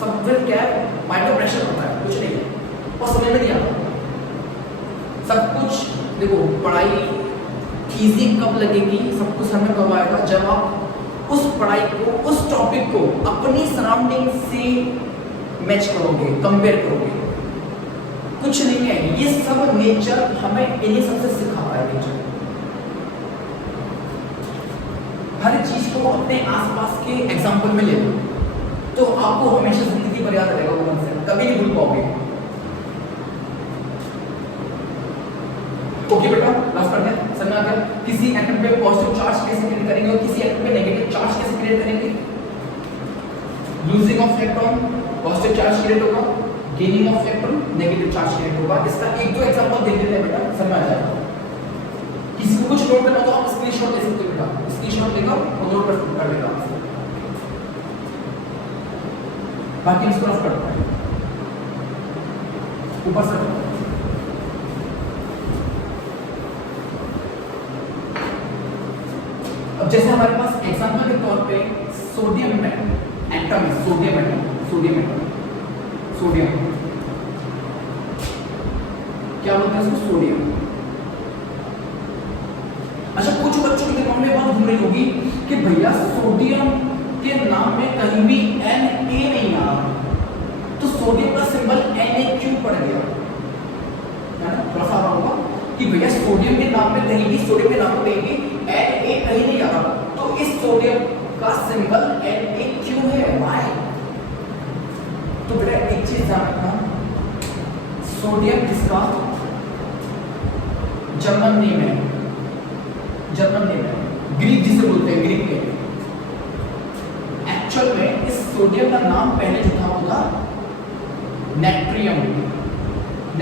सब फिर क्या है? माइंड प्रेशर होता है, कुछ नहीं है, और समझ में नहीं आता सब कुछ। देखो पढ़ाई इजी कब लगेगी, सब कुछ समय कब आएगा? जब आप उस पढ़ाई को, उस टॉपिक को अपनी सराउंडिंग से मैच करोगे, कंपेयर करोगे। कुछ नहीं है, ये सब नेचर हमें इन्हीं सबसे सिखाता है। नेचर हर चीज को अपने आसपास के एग्जाम्पल में ले लो तो आपको हमेशा जिंदगी भर याद रहेगा, वो कॉन्सेप्ट कभी नहीं भूल पाओगे। ओके बेटा, लास्ट करते हैं, समझ आ गया? किसी एटम पे पॉजिटिव चार्ज कैसे क्रिएट करेंगे और किसी एटम पे नेगेटिव चार्ज कैसे क्रिएट करेंगे? Losing of electron, positive charge create होगा, gaining of electron, negative charge create होगा। इसका एक दो एग्जांपल देख लेते हैं बेटा, समझ आ जाएगा। किसी को कुछ नोट करना तो आप स्क्रीनशॉट ले सकते हो बेटा, स्क्रीनशॉट लेकर और नोट कर लेगा। बाकी इसको रफ करते हैं ऊपर से। अब जैसे हमारे पास एग्जांपल के तौर पे सोडियम एटम है, sodium atom sodium atom, sodium क्या बोलते हैं इसको, सोडियम। अच्छा, कुछ बच्चों के दिमाग में बात घूम रही होगी कि भैया सोडियम के नाम में कहीं भी Na नहीं आ रहा, तो सोडियम का सिंबल Na क्यों पड़ गया, है ना? थोड़ा सा होगा कि भैया सोडियम के नाम में कहीं भी, सोडियम के नाम में कहीं भी Na कहीं नहीं आ रहा, तो इस सोडियम का सिंबल Na क्यों है, व्हाई? तो बेटा एक चीज ध्यान रखना, सोडियम किसका जर्मन नेम है, जर्मन नेम है, ग्रीक जिसे बोलते हैं, ग्रीक के। एक्चुअल में इस सोडियम का नाम पहले जो था वो था नेट्रियम,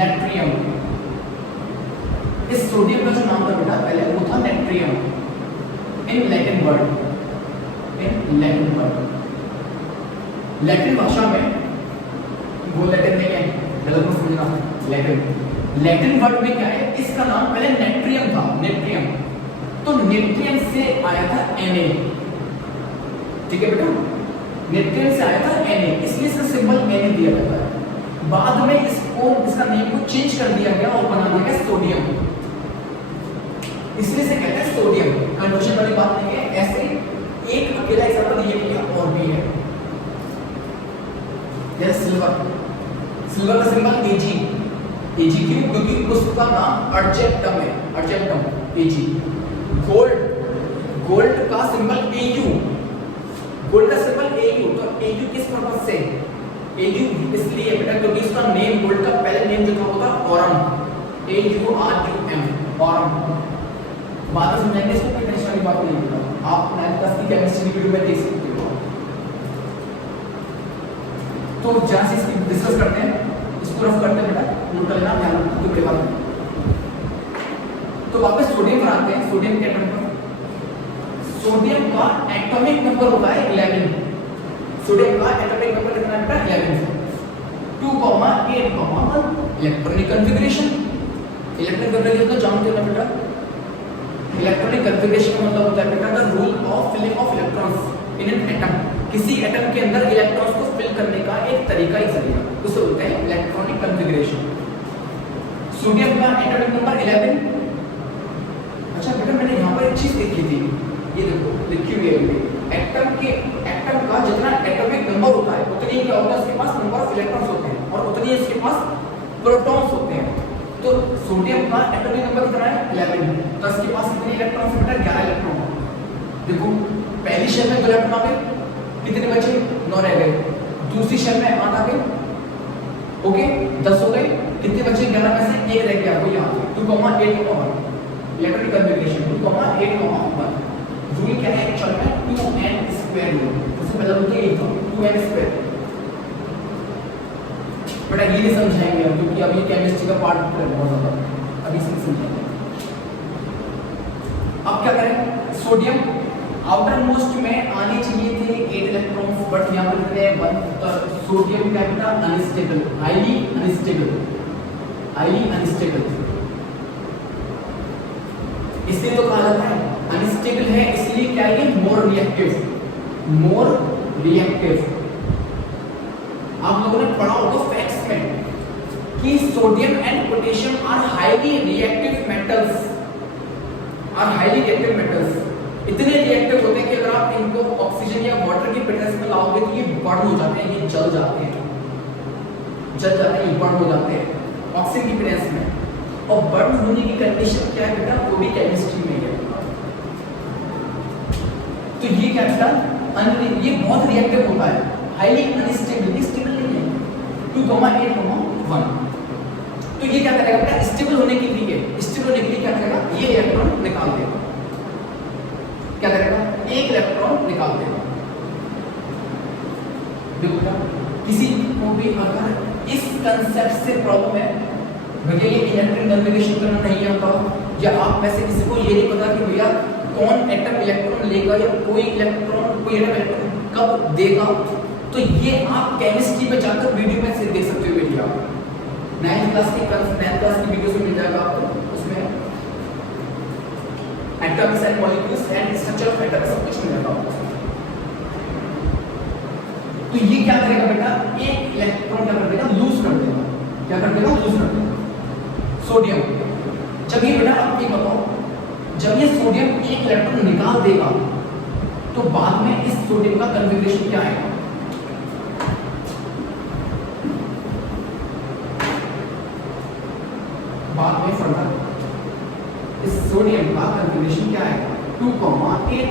नेट्रियम। इस सोडियम का जो नाम था बेटा पहले वो था natrium, in Latin word, in Latin word. Latin भाषा में, वो लैटिन नहीं है, गलत मत समझना, लैटिन, लैटिन वर्ड में क्या है, इसका नाम पहले नेट्रियम था, नेट्रियम। तो नेट्रियम से आया था Na, ठीक है बेटा, नेट्रियम से आया था Na, इसलिए इसका सिंबल Na दिया जाता है। बाद में इसको, इसका नेम को चेंज कर दिया गया और बना दिया गया सोडियम, इसलिए से कहते हैं सोडियम। कंफ्यूजन वाली बात नहीं है, ऐसे एक अकेला एग्जांपल ये नहीं है, और भी है। जैसे सिल्वर, सिल्वर का सिंबल Ag, Ag क्यों, क्योंकि उसका नाम अर्जेंटम है, अर्जेंटम, Ag। गोल्ड, गोल्ड का सिंबल Au, गोल्ड का सिंबल Au, तो Au किस पर्पस से, Au इसलिए बेटा क्योंकि इसका नेम, गोल्ड का पहले नेम जो था वो था ऑरम, Aurum, ऑरम। बाद में समझाएंगे इसको, कोई टेंशन वाली बात नहीं है, आप 9th क्लास की केमिस्ट्री की वीडियो में देख सकते हो। तो जहाँ से इसकी डिस्कस करते हैं, इसको रफ करते हैं बेटा, नोट कर लेना, ध्यान रखना के बाद। तो वापस सोडियम पर आते हैं, सोडियम के एटम पर। सोडियम का एटॉमिक नंबर होता है 11, सोडियम का एटॉमिक नंबर कितना है बेटा, 11, 2,8,1। इलेक्ट्रॉनिक कॉन्फ़िगरेशन, इलेक्ट्रॉनिक कॉन्फ़िगरेशन तो जानते हो ना बेटा, इलेक्ट्रॉनिक कॉन्फ़िगरेशन का मतलब होता है बेटा the rule of filling of electrons in an atom, किसी एटम के अंदर इलेक्ट्रॉन्स को फिल करने का एक तरीका ही जरिया, उसे बोलते हैं इलेक्ट्रॉनिक कॉन्फ़िगरेशन। सोडियम का एटॉमिक नंबर 11। अच्छा बेटा मैंने यहाँ पर एक चीज देखी थी, ये देखो लिखी हुई है, एटम के, एटम का जितना एटॉमिक नंबर होता है उतनी क्या होता है उसके पास नंबर ऑफ इलेक्ट्रॉन्स होते हैं, और उतनी इसके पास प्रोटॉन्स होते हैं। तो सोडियम का एटॉमिक नंबर कितना है 11, तो इसके पास कितने इलेक्ट्रॉन्स हैं बेटा, 11 इलेक्ट्रॉन। देखो पहली शेल में 2 इलेक्ट्रॉन आ गए, कितने बचे, 9 रह गए। दूसरी शेल में 8 आ गए, ओके 10 हो गए, कितने बचे, 11 में से 1 रह गया, वो यहाँ 2,8,1। Electronic configuration 2,8,1। रूल क्या है एक्चुअल में, 2n² रूल। सबसे पहला रूल तो ये था 2n²। बेटा ये नहीं समझाएंगे हम, क्योंकि अभी केमिस्ट्री का पार्ट है बहुत ज्यादा, अभी समझेंगे। अब क्या करें, सोडियम आउटर मोस्ट में आने चाहिए थे 8 इलेक्ट्रॉन्स, बट यहाँ पर कितने हैं 1। तो सोडियम क्या बेटा, unstable, highly unstable, highly unstable. इसलिए तो कहा जाता है अनस्टेबल है, इसलिए क्या है, मोर रिएक्टिव, मोर रिएक्टिव। आप लोगों ने पढ़ा होगा फैक्ट्स में कि sodium and potassium are highly reactive metals, are highly reactive metals. इतने रिएक्टिव होते हैं कि अगर आप इनको ऑक्सीजन या वाटर के प्रेजेंस में लाओगे तो ये बर्न हो जाते हैं, ये जल जाते हैं, जल जाते हैं, ये बर्न हो जाते हैं ऑक्सीजन की प्रेजेंस में। और बर्न होने की कंडीशन क्या है बेटा, वो भी केमिस्ट्री में है। तो ये क्या बेटा, ये बहुत रिएक्टिव होता है, हाईली अनस्टेबल, स्टेबल नहीं है, 2,8,1। तो ये क्या करेगा बेटा, स्टेबल होने के लिए, स्टेबल होने के लिए क्या करेगा, ये इलेक्ट्रॉन निकाल देगा, क्या करेगा, एक इलेक्ट्रॉन निकाल देगा। देखो बेटा किसी को भी अगर इस कंसेप्ट से प्रॉब्लम है, भैया ये इलेक्ट्रॉन कॉन्फ़िगरेशन करना नहीं आता, या आप में से किसी को ये नहीं पता कि भैया कौन एटम इलेक्ट्रॉन लेगा या कोई इलेक्ट्रॉन, कोई एटम इलेक्ट्रॉन कब देगा, तो ये आप केमिस्ट्री में जाकर वीडियो में से देख सकते हो। वीडियो 9th क्लास की वीडियो से मिल जाएगा आपको, उसमें atoms and molecules and structure of atoms सब कुछ मिल जाएगा आपको। तो ये क्या करेगा बेटा, एक इलेक्ट्रॉन क्या कर देगा, लूज कर देगा। क्या कर देगा, लूज कर देगा। सोडियम, जब ये बेटा आप ये बताओ, जब ये सोडियम एक इलेक्ट्रॉन निकाल देगा तो बाद में इस सोडियम का कन्फिग्रेशन क्या आएगा, बाद में फर्दर इस सोडियम का कन्फिग्रेशन क्या आएगा, 2,8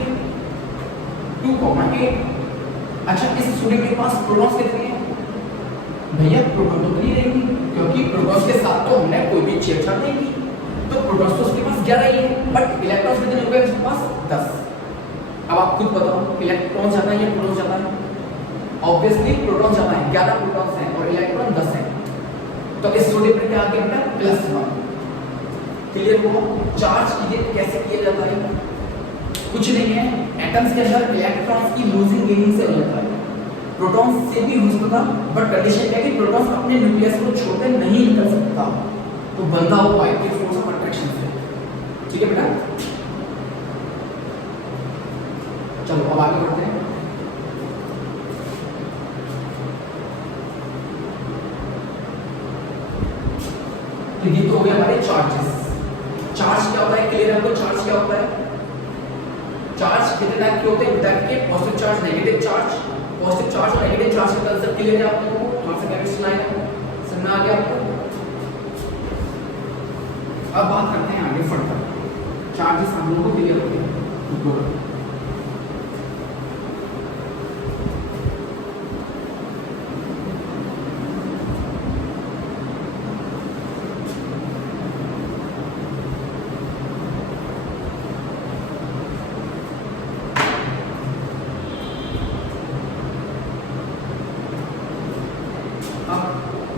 2,8। अच्छा, इस सोडियम के पास प्रोटॉन्स कितने हैं भैया, प्रोटॉन तो नहीं रहेंगे क्योंकि प्रोटॉन्स के साथ तो हमने कोई भी छेड़छाड़ नहीं की, तो प्रोटॉन्स तो उसके पास 11 ही है, बट इलेक्ट्रॉन्स कितने हो गए उसके पास, 10। अब आप खुद बताओ, इलेक्ट्रॉन ज्यादा है या प्रोटॉन ज्यादा है, ऑब्वियसली प्रोटॉन ज्यादा है, 11 प्रोटॉन्स हैं और इलेक्ट्रॉन 10 हैं, तो इस सोडियम पे क्या आ गया बेटा, +1। क्लियर हुआ। चार्ज कीजिए कैसे किया जाता है, कुछ नहीं है, एटम्स के अंदर इलेक्ट्रॉन्स की लूजिंग गेनिंग से हो जाता है, प्रोटॉन्स से भी हो सकता, बट कंडीशन क्या है कि प्रोटॉन्स अपने न्यूक्लियस को छोड़कर नहीं निकल सकता, तो बंधा हो बाइक फोर्स ऑफ अट्रैक्शन से। ठीक है बेटा, चलो अब आगे बढ़ते हैं। तो ये तो हो गया हमारे चार्जेस। चार्ज क्या होता है, क्लियर है आपको चार्ज क्या होता है, चार्ज कितने टाइप के होते हैं, टाइप के positive charge, negative charge. Positive charge और नेगेटिव चार्ज का कंसेप्ट क्लियर है आप लोगों को, थोड़ा सा केमिस्ट्री लाइन समझ आ गया आपको। अब बात करते हैं आगे फर्दर, चार्जेस हम लोगों को क्लियर हो गए।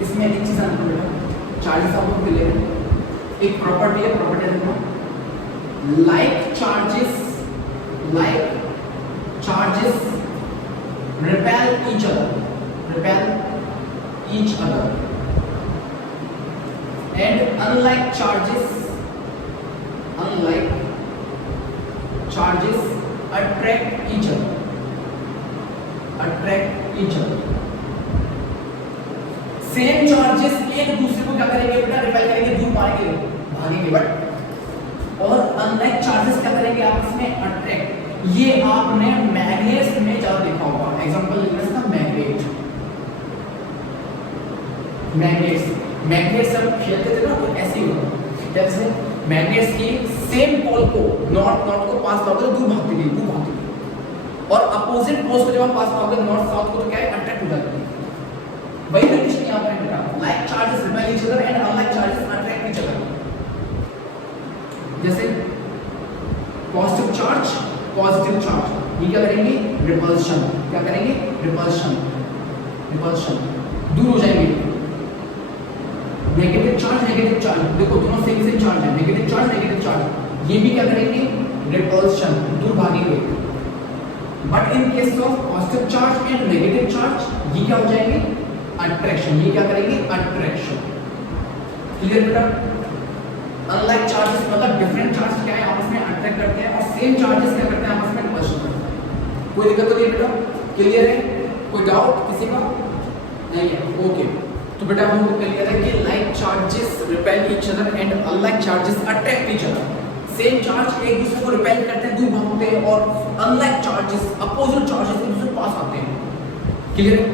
इसमें एक चीज आपको बेटा, चार्जेस आपको क्लियर है, एक प्रॉपर्टी है, प्रॉपर्टी देखो, like charges repel each other and unlike charges attract each other। Same charges एक दूसरे को क्या करेंगे बेटा, रिपेल करेंगे, दूर मारेंगे, भागेंगे, बट और अनलाइक चार्जेस क्या करेंगे आपस में, अट्रैक्ट। ये आपने मैग्नेट्स में ज्यादा देखा होगा, एग्जांपल लेना इसका, मैग्नेट्स हम खेलते थे ना, तो ऐसे ही होता, जैसे मैग्नेट्स की सेम पोल को नॉर्थ को पास करोगे तो दूर भागती गई, और अपोजिट पोल्स को जब आप पास करोगे नॉर्थ साउथ को, तो क्या है, अट्रैक्ट हो जाती है। वही कंडीशन यहां पर बेटा, like charges repel each other and unlike charges attract each other. जैसे पॉजिटिव चार्ज ये क्या करेंगे, रिपल्शन, दूर हो जाएंगे। नेगेटिव चार्ज देखो दोनों सेम चार्ज है, नेगेटिव चार्ज ये भी क्या करेंगे, रिपल्शन, दूर भागेंगे। But in case of positive charge and negative charge ये क्या हो जाएंगे, अट्रैक्शन, ये क्या करेंगे, अट्रैक्शन। क्लियर बेटा। अनलाइक चार्जेस मतलब डिफरेंट चार्ज क्या है आपस में अट्रैक्ट करते हैं, और सेम चार्जेस क्या करते हैं आपस में रिपल्शन करते हैं। कोई दिक्कत तो नहीं बेटा, क्लियर है, कोई डाउट किसी का नहीं है, ओके। तो बेटा हम लोग क्लियर है कि like charges repel each other and unlike charges attract each other. Same charge एक दूसरे को रिपेल करते हैं, दूर भागते हैं, और अनलाइक चार्जेस, अपोजिट चार्जेस एक दूसरे के पास आते हैं। क्लियर है,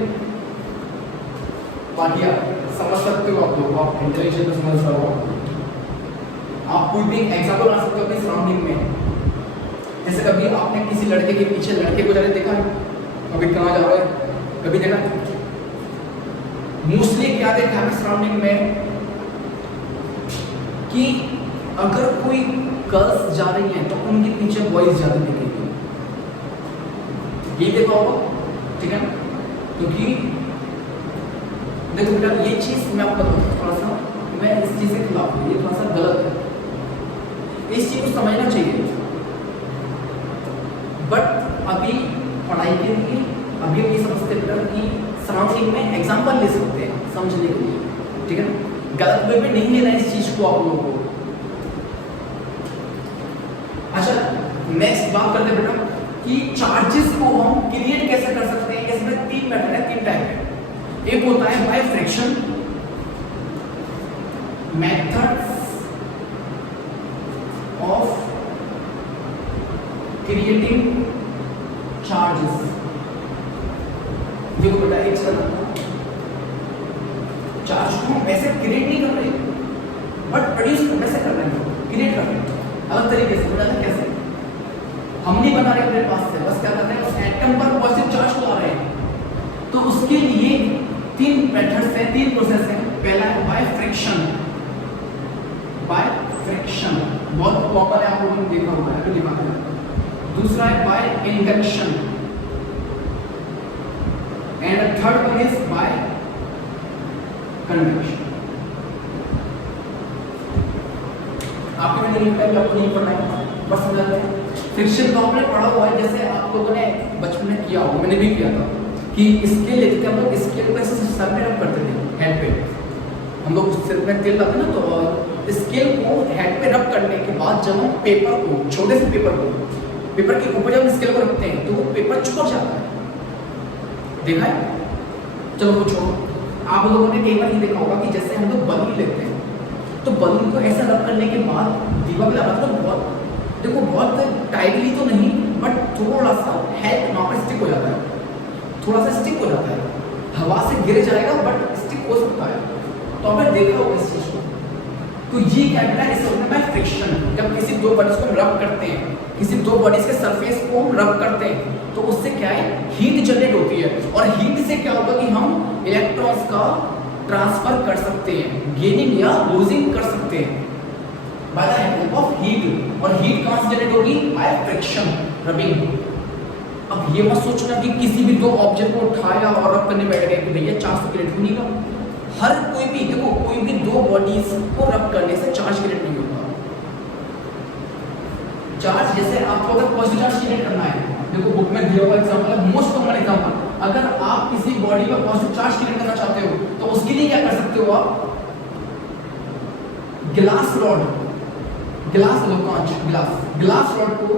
बाकी आप समझ सकते हो, आप लोग आप इंटेलिजेंट समझ रहे हो। आप कोई भी एग्जांपल बना सकते हो अपने सराउंडिंग में, जैसे कभी आपने किसी लड़के के पीछे लड़के को जाने देखा, कभी कहाँ जा रहा है, कभी देखा, मोस्टली क्या देखा है सराउंडिंग में कि अगर कोई गर्ल्स जा रही हैं तो उनके पीछे बॉयज ज्यादा दिखेंगे, ये देखा होगा, ठीक है ना। क्योंकि देखो बेटा ये चीज मैं आपको बताऊँ थोड़ा सा, मैं इस चीज के खिलाफ हूँ, ये थोड़ा सा गलत है, इस चीज को समझना चाहिए। बट अभी पढ़ाई के लिए अभी ये समझते बेटा कि सराउंडिंग में एग्जांपल ले सकते हैं समझने के लिए, ठीक है ना। गलत वे में नहीं लेना इस चीज को आप लोगों को। अच्छा नेक्स्ट बात करते हैं बेटा कि चार्जेस को हम क्रिएट कैसे कर सकते हैं। इसमें तीन मेथड है, तीन टाइप है। एक होता है by friction methods of creating charges. देखो बेटा, एक सर चार्ज को हम वैसे क्रिएट नहीं कर रहे, बट प्रोड्यूस वैसे कर रहे हैं, क्रिएट कर रहे हैं अलग तरीके से। बताना कैसे? हम नहीं बना रहे अपने पास से, बस क्या कर रहे हैं, उस एटम पर पॉजिटिव चार्ज को ला रहे हैं। तो उसके लिए तीन मेथड्स हैं, तीन प्रोसेस हैं। पहला है बाय फ्रिक्शन, बाय फ्रिक्शन बहुत कॉमन है, आप लोगों ने देखा होगा, तो लिखा है। दूसरा है by induction and third one is by conduction. आपके मैंने लिखा है कि आपको नहीं पढ़ना है, बस समझ लें। फ्रिक्शन तो आपने पढ़ा हुआ है, जैसे आप लोगों ने बचपन में किया होगा, मैंने भी किया था कि स्केल लेते थे हम लोग, स्केल को ऐसे सर पे रब करते थे, हेड पे। हम लोग सिर में तेल लाते ना, तो स्केल को हेड पे रब करने के बाद जब हम पेपर को, छोटे से पेपर के ऊपर जब स्केल को रखते हैं तो वो पेपर चिपक जाता है। देखा है? चलो वो छोड़ो। आप लोगों ने कई बार ये देखा होगा कि जैसे हम लोग बलून लेते हैं, तो बलून को ऐसा रब करने के बाद दीवार पे लगाते तो बहुत टाइटली तो नहीं, बट थोड़ा सा हेल्थ वहाँ पर स्टिक हो जाता है, थोड़ा सा स्टिक हो जाता है। हवा से गिर जाएगा बट स्टिक हो सकता है। तो आपने देखा होगा इस चीज को। तो ये क्या है, इसे होता है फ्रिक्शन। जब किसी दो बॉडीज को हम रब करते हैं, किसी दो बॉडीज के सरफेस को हम रब करते हैं, तो उससे क्या है, हीट जनरेट होती है। और हीट से क्या होगा कि हम इलेक्ट्रॉन्स का ट्रांसफर कर सकते हैं, गेनिंग या लूजिंग कर सकते हैं by the help of heat. और हीट कहां से जनरेट होगी? By friction, rubbing. अब ये मत सोचना कि किसी भी दो ऑब्जेक्ट को उठाया और रब करने बैठ गए कि भैया चार्ज तो क्रिएट नहीं होगा। हर कोई भी, देखो, कोई भी दो बॉडीज को रब करने से चार्ज क्रिएट नहीं होगा। चार्ज जैसे आपको अगर पॉजिटिव चार्ज क्रिएट करना है, देखो बुक में दिया हुआ एग्जांपल है, मोस्ट कॉमन एग्जांपल। अगर आप किसी बॉडी पर पॉजिटिव चार्ज क्रिएट करना चाहते हो तो उसके लिए क्या कर सकते हो आप? ग्लास रॉड, ग्लास रॉड को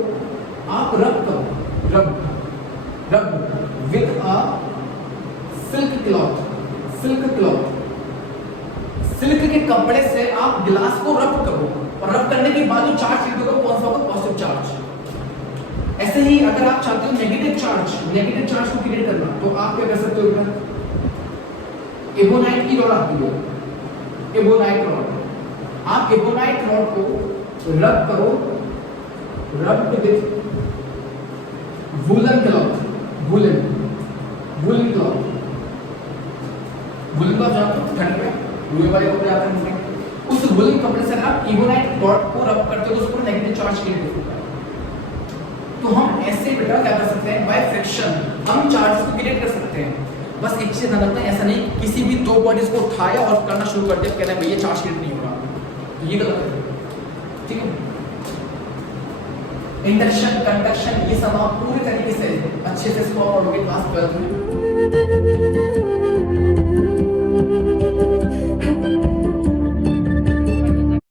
आप रब करो, रब with a silk cloth, silk के कपड़े से आप ग्लास को रब करो, और रब करने के बाद जो चार्ज क्रिएट होगा कौन सा होगा? Positive charge. ऐसे ही अगर आप चाहते हो नेगेटिव चार्ज को क्रिएट करना, तो आप क्या कर सकते हो? एबोनाइट की रॉड आती है, एबोनाइट रॉड। आप एबोनाइट रॉड को रब करो, रब with woollen cloth, woollen cloth जानते हो, ठंड में वूलन वाले कपड़े आते हैं, उस वूलन कपड़े से आप एबोनाइट रॉड को रब करते हो तो उसको नेगेटिव चार्ज क्रिएट होता है। तो हम ऐसे बेटा क्या कर सकते हैं? बाय फ्रिक्शन हम चार्ज को क्रिएट कर सकते हैं। बस एक चीज ध्यान रखना है, ऐसा नहीं किसी भी दो बॉडीज को उठाया और करना शुरू कर दिया, कहना भैया चार्ज क्रिएट नहीं हो रहा, ये गलत है, ठीक है? इंडक्शन, कंडक्शन, ये सब आप पूरी तरीके से अच्छे से इसको पढ़ोगे क्लास 12 में।